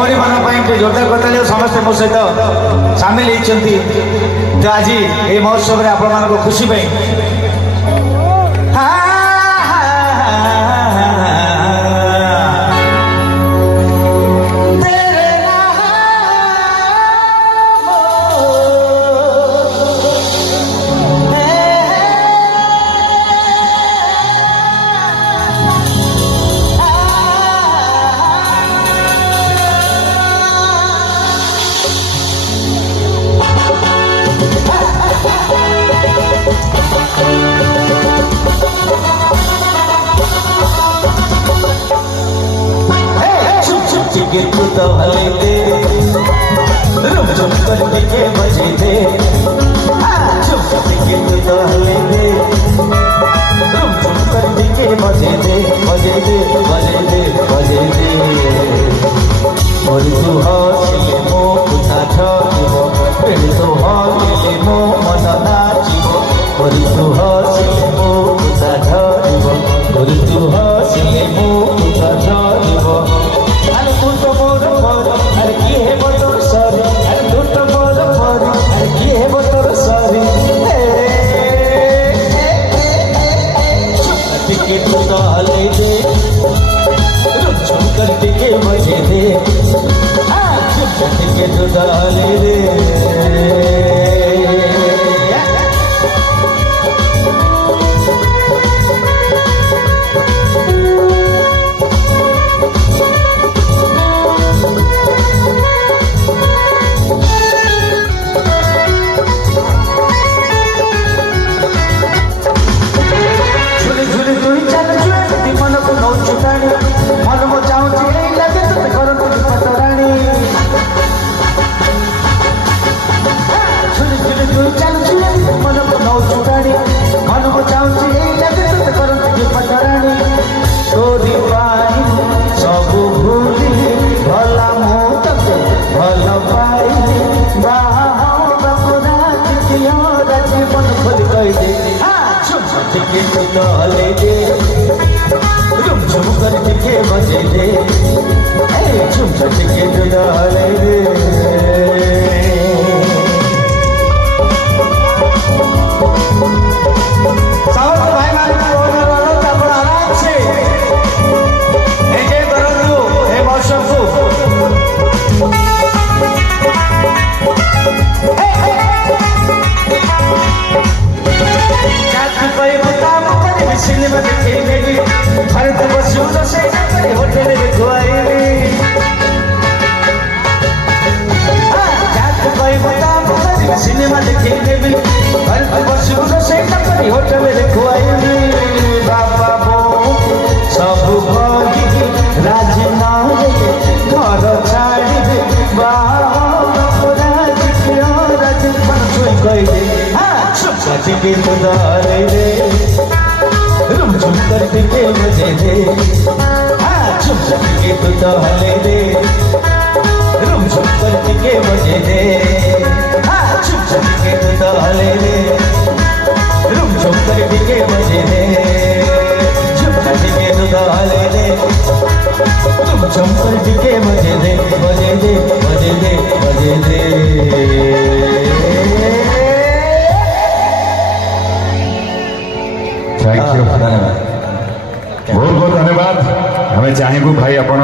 भौणी मान जोरदार करता समस्ते मो सहित सामिल होती। तो आज ये महोत्सव में आपण खुशी तो भले दे रुम झुम करके के बजे दे चुप के तो भले दे रुम झुम करके के बजे दे बजे दे बजे दे बजे दे और तू हंसले मो कुथा ठगिबो प्रेम तो हंसले मो मन नाचिबो और तू हंसले मो कुथा ठगिबो और तू हंसले मो कुथा ठगिबो अरे तू तो मोर मोर अरे की है वो तोर सारी अरे तू तो मोर मोर अरे की है वो तोर सारी टिकट तो हले दे रुक झुम कर के बजे दे टिकट तो हले दे मन मो चाहूँ लगे तो कर पटराणी छुरी छुरी छुरी चल मन को नौ चुराणी मन मो चाहूँ लगे तो कर पटराणी तोरी पाई सब भूली भला मो तक भल पाई मन खोल कही दे तो हले दे झुम झुम करके के बजे दे झुम झुम के तो हले दे सावत भाई मान आराम से एंजॉय करो हे मौसम को सिनेमा देखेगी भारत बसू तो से होटल में खुआएगी सिनेमा देखेगी भारत बसू तो से होटल में खुआएगी बाबा बो सब भगी राजना घर छाड़ी कही दे के तो दे रुम झुम करके के बजे दे झुम झुम के तो हले दे रुम झुम करके के बजे दे झुम झुम के तो हले दे रुम झुम करके के बजे दे झुम झुम के तो हले दे रुम झुम करके के बजे दे बजे दे बजे दे बजे दे। थैंक यू, धन्यवाद, बहुत बहुत धन्यवाद। हमें चाहेंगे भाई अपन